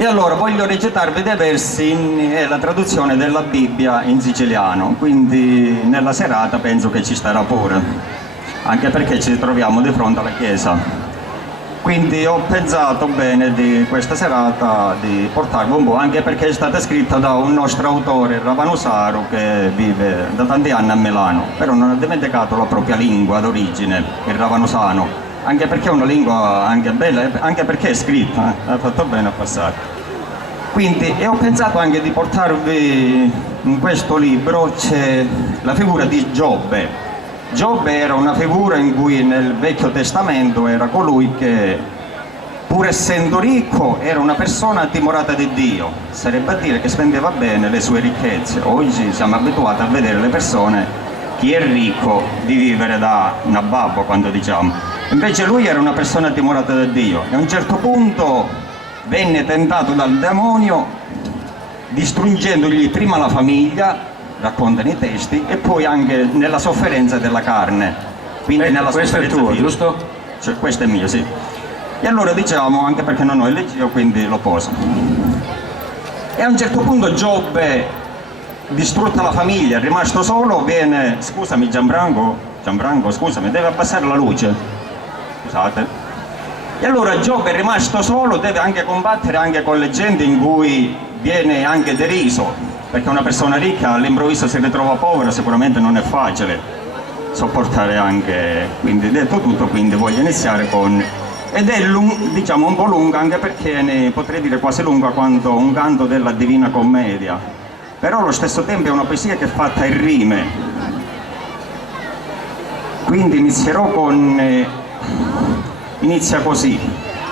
E allora voglio recitarvi dei versi, è la traduzione della Bibbia in siciliano, quindi nella serata penso che ci starà pure, anche perché ci troviamo di fronte alla chiesa. Quindi ho pensato bene di questa serata di portarvi un po', anche perché è stata scritta da un nostro autore ravanusaro che vive da tanti anni a Milano, però non ha dimenticato la propria lingua d'origine, il ravanusano, anche perché è una lingua anche bella, anche perché è scritta, ha fatto bene a passare. Quindi ho pensato anche di portarvi in questo libro c'è la figura di Giobbe. Giobbe era una figura in cui nel Vecchio Testamento era colui che, pur essendo ricco, era una persona timorata di Dio, sarebbe a dire che spendeva bene le sue ricchezze. Oggi siamo abituati a vedere le persone, chi è ricco, di vivere da nababbo, quando diciamo. Invece lui era una persona timorata da Dio e a un certo punto venne tentato dal demonio, distruggendogli prima la famiglia, raccontano i testi, e poi anche nella sofferenza della carne. Quindi nella questo è tuo, fisica. giusto? Cioè, questo è mio, sì. E allora diciamo, anche perché non ho il leggio, quindi lo poso. E a un certo punto Giobbe, distrutta la famiglia, è rimasto solo, viene... Scusami Gianbranco, scusami, deve abbassare la luce. Scusate. E allora Giobbe è rimasto solo, deve anche combattere anche con le gente in cui viene anche deriso, perché una persona ricca all'improvviso si ritrova povera, sicuramente non è facile sopportare anche. Quindi detto tutto, quindi voglio iniziare con... ed è diciamo un po' lunga, anche perché ne potrei dire quasi lunga quanto un canto della Divina Commedia, però allo stesso tempo è una poesia che è fatta in rime. Quindi inizierò con... inizia così: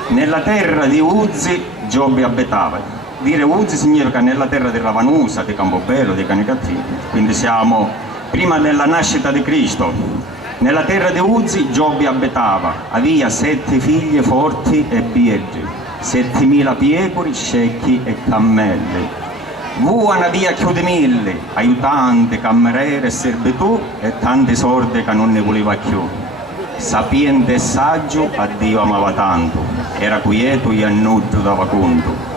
nella terra di Uzi Giobbe abitava. Dire Uzi significa nella terra di Ravanusa, di Campobello, di Canicattì, quindi siamo prima della nascita di Cristo. Nella terra di Uzi Giobbe abitava, aveva 7 figlie forti e bieti, 7.000 piepuri, scecchi e cammelli. Vuana via chiude 1000, aiutanti, cameriere e servitù, e tanti sordi che non ne voleva più. Sapiente e saggio a Dio amava tanto, era quieto e a nuggio dava conto.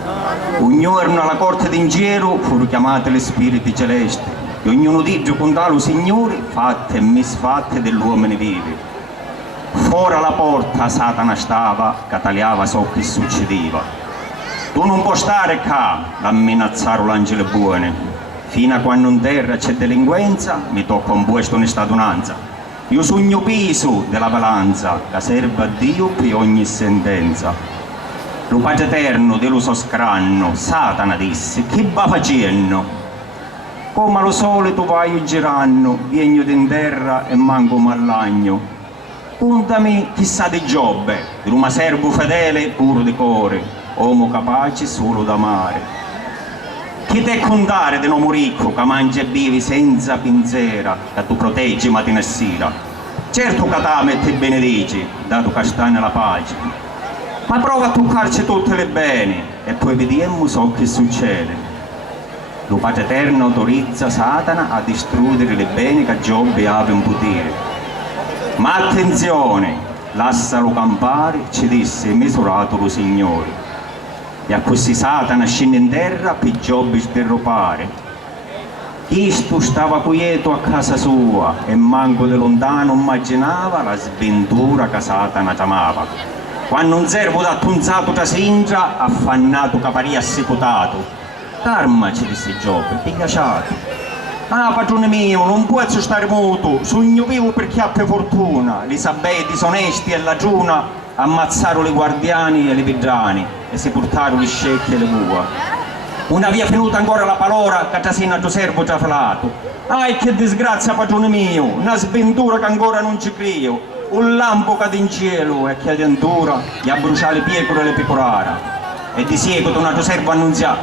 Un giorno alla corte d'Ingiero furono chiamati gli spiriti celesti, e ognuno di loro contava signori fatte e misfatte dell'uomo vivi. Fuori alla porta Satana stava, che tagliava so che succedeva. Tu non puoi stare qua, l'amminazzaro l'angelo buone, fino a quando in terra c'è delinquenza, mi tocca un busto in stadunanza. Io sogno piso della balanza, che serve a Dio per ogni sentenza. Lo Padre Eterno dello so scranno, Satana disse, che va facendo? Come lo solito vai girando, vieni in terra e manco mallagno. Puntami chissà di Giobbe, di un servo fedele puro di cuore, uomo capace solo d'amare. Chi te contare di un uomo ricco che mangia e vivi senza pinzera, che tu proteggi mattina e sera? Certo che t'ami e ti benedici, dato che stai nella pace. Ma prova a toccarci tutte le bene e poi vediamo so che succede. Lo Padre Eterno autorizza Satana a distruggere le beni che Giobbe aveva in potere. Ma attenzione, lascialo campare, ci disse misurato lo Signore. E a così Satana scende in terra per Giobbe sterropare. Isto stava quieto a casa sua e manco di lontano immaginava la sventura che Satana chiamava. Quando un servo d'attunzato da Sindra, affannato caparia assicutato. Calma, ci disse Giobbe, ti piaciato. Ah, padrone mio, non posso stare muto, sogno vivo perché ha per fortuna. Li sabei disonesti e la giuna ammazzarono i guardiani e i pigiani e si portarono gli scecchi e le bua. Una via venuta ancora la palora che Tasina tuo servo già falato. Ah, che disgrazia, padrone mio, una sventura che ancora non ci credo. Un lampo cade in cielo e che addirittura gli ha bruciato le pecore e le pecorara. E di seguito un altro servo annunziò: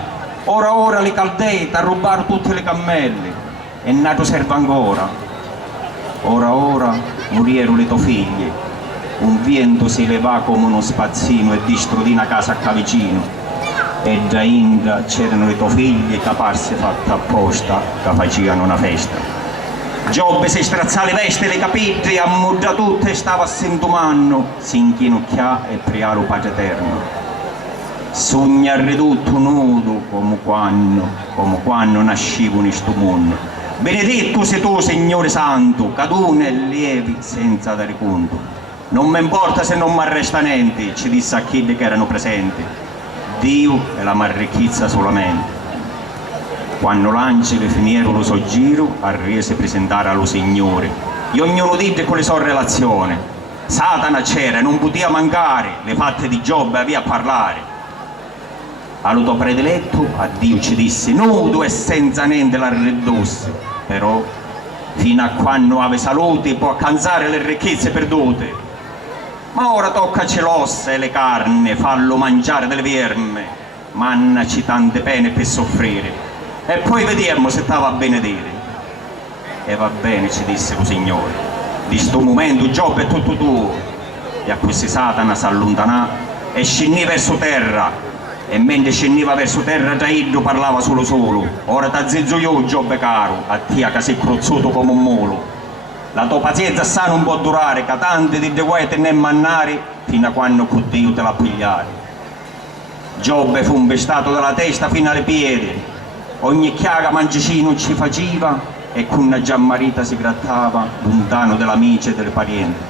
ora le caldei ti rubarono tutte le cammelle. E un altro servo ancora: ora morirono le tue figlie. Un vento si levò come uno spazzino e distruì una casa qua vicino. E da Inda c'erano le tue figlie che parse fatte apposta, che facevano una festa. Giobbe si strazzò le vesti e le capitri, ammuggiò tutte e stava a sentumanno, si inchinocchiò e pregò lo Padre Eterno. sogna ridotto nudo come quando nascevo in sto mondo. Benedetto sei tu, Signore Santo, cadune e lievi senza dare conto. Non mi importa se non mi arresta niente, ci disse a quelli che erano presenti. Dio è la marricchizza solamente. Quando l'angelo finiero lo suo giro, arriese a presentare allo Signore. E ognuno dite con le sue relazioni. Satana c'era, non poteva mancare, le fatte di Giobbe aveva a parlare. Allo tuo prediletto a Dio ci disse, nudo e senza niente la ridosse, però fino a quando ave salute può accanzare le ricchezze perdute. Ma ora toccaci l'ossa e le carni, fallo mangiare delle verme, mannaci tante pene per soffrire, e poi vediamo se stava a benedire. E va bene, ci disse lo Signore, di sto momento Giobbe è tutto tuo. E a questi Satana s'allontanò e scendì verso terra, e mentre scendeva verso terra Giaiddo parlava solo. Ora t'azzezzo io, Giobbe caro, a te che sei crozzuto come un molo. La tua pazienza sa non può durare, che tante di vuoi te ne mannare, fino a quando con Dio te la pigliare. Giobbe fu impestato dalla testa fino alle piedi, ogni chiaga mangicino ci faceva, e con una giammarita si grattava, lontano dell'amici e delle parenti.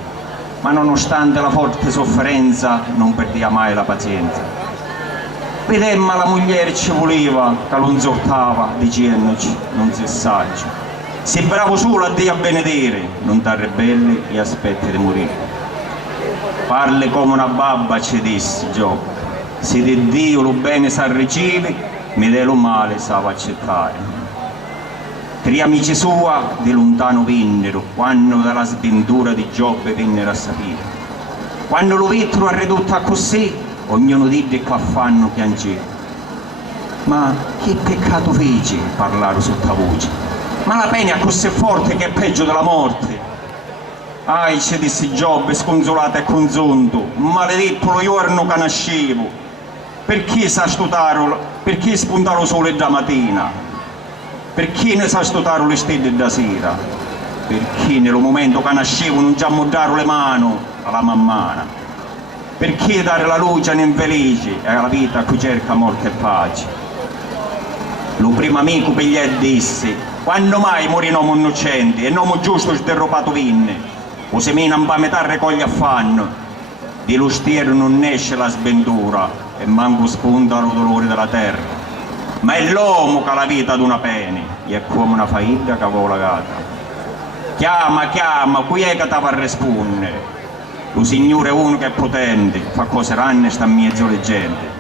Ma nonostante la forte sofferenza, non perdeva mai la pazienza. Vedemmo la moglie ci voleva, che lo esortava, dicendoci, non sei saggio. Sei bravo solo a Dio a benedire, non ti ribelli e aspetti di morire. Parli come una babba, ci disse Giobbe. Se di Dio lo bene sa riceve, mi dai lo male sa accettare. Tre amici sua di lontano vennero, quando dalla sventura di Giobbe vennero a sapere. Quando lo vettero ridotto così, ognuno dite che affanno piangere. Ma che peccato fece, parlarono sottovoce. Ma la pena è così forte che è peggio della morte. Ai, ci disse Giobbe, sconsolato e conzonto, maledetto lo giorno che nascevo. Perché spuntaro il sole da mattina? Perché ne sa stutaro le stelle da sera? Perché nel momento che nascevo non già moddaro le mani alla mammana? Perché dare la luce all'infelice e alla vita a cui cerca morte e pace? Lo primo amico per gli disse, quando mai morì un uomo innocente e un uomo giusto sderropato vinne? O semina un pa' metà raccoglie affanno, di lo stiero non esce la sventura e manco spunta lo dolore della terra. Ma è l'uomo che ha la vita ad una pena, e è come una faida che ha volagata. Chiama, qui è che ti va a rispondere? Lo Signore è uno che è potente, fa cose ranne e sta in mezzo alle gente.